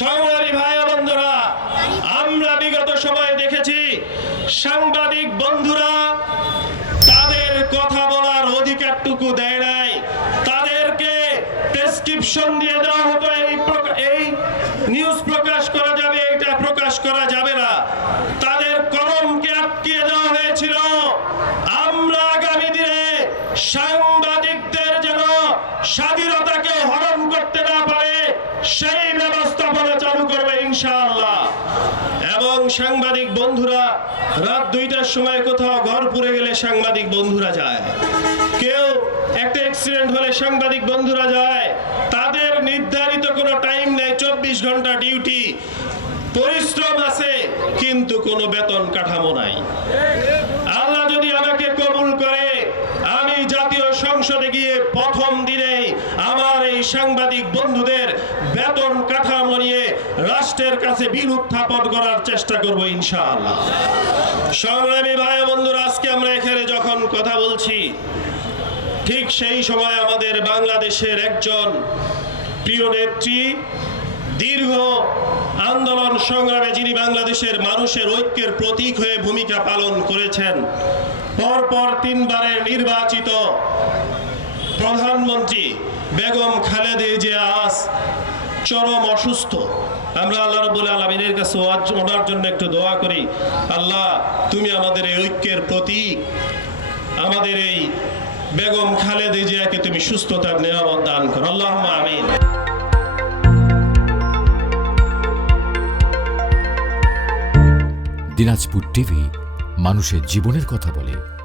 সংগ্রামী ভাই বন্ধুরা, আমরা বিগত সময়ে দেখেছি সাংবাদিক বন্ধুরা তাদের কথা বলার অধিকারটুকু দেয় নাই। তাদেরকে প্রেসক্রিপশন দিয়ে দেওয়া হতো, এই নিউজ প্রকাশ করা যাবে, এটা প্রকাশ করা যাবে না। তাদের কলমকে আটকিয়ে দেওয়া হয়েছিল। আমরা আগামী দিনে সাংবাদিকদের যেন স্বাধীনতাকে হরণ করতে না পারে সেই ব্যবস্থাপনা চালু করবে ইনশাআল্লাহ। এবং সাংবাদিক বন্ধুরা রাত 2টার সময় কোথাও ঘর পুড়ে গেলে সাংবাদিক বন্ধুরা যায়, কেউ একটা অ্যাক্সিডেন্ট হলে সাংবাদিক বন্ধুরা যায়। তাদের নির্ধারিত কোনো টাইম নেই, 24 ঘন্টা ডিউটি, পরিশ্রম আছে কিন্তু কোনো বেতন কাঠামো নাই। আল্লাহ যদি আমাকে কবুল করে, আমি জাতীয় সংসদে গিয়ে প্রথম দিনেই আমার এই সাংবাদিক বন্ধুদের বেতন কাঠামো নিয়ে রাষ্ট্রের কাছে বিল উত্থাপন করার চেষ্টা করব ইনশাআল্লাহ। সংগ্রামী ভাই বন্ধুরা, আজকে আমরা এখানে যখন কথা বলছি, ঠিক সেই সময় আমাদের বাংলাদেশের একজন প্রিয় নেত্রী, দীর্ঘ আন্দোলন সংগ্রামে যিনি বাংলাদেশের মানুষের ঐক্যের প্রতীক হয়ে ভূমিকা পালন করেছেন, পরপর 3 বারের নির্বাচিত প্রধানমন্ত্রী বেগম খালেদা জিয়া আজ চরম অসুস্থ। আমরা আল্লাহ রাব্বুল আলামিনের কাছে ওনার জন্য একটু দোয়া করি, আল্লাহ তুমি আমাদের এই ঐক্যের প্রতীক, আমাদের এই বেগম খালেদা জিয়াকে তুমি সুস্থতার নিয়ামত দান করো, আল্লাহুম্মা আমিন। দিনাজপুর টিভি মানুষের জীবনের কথা বলে।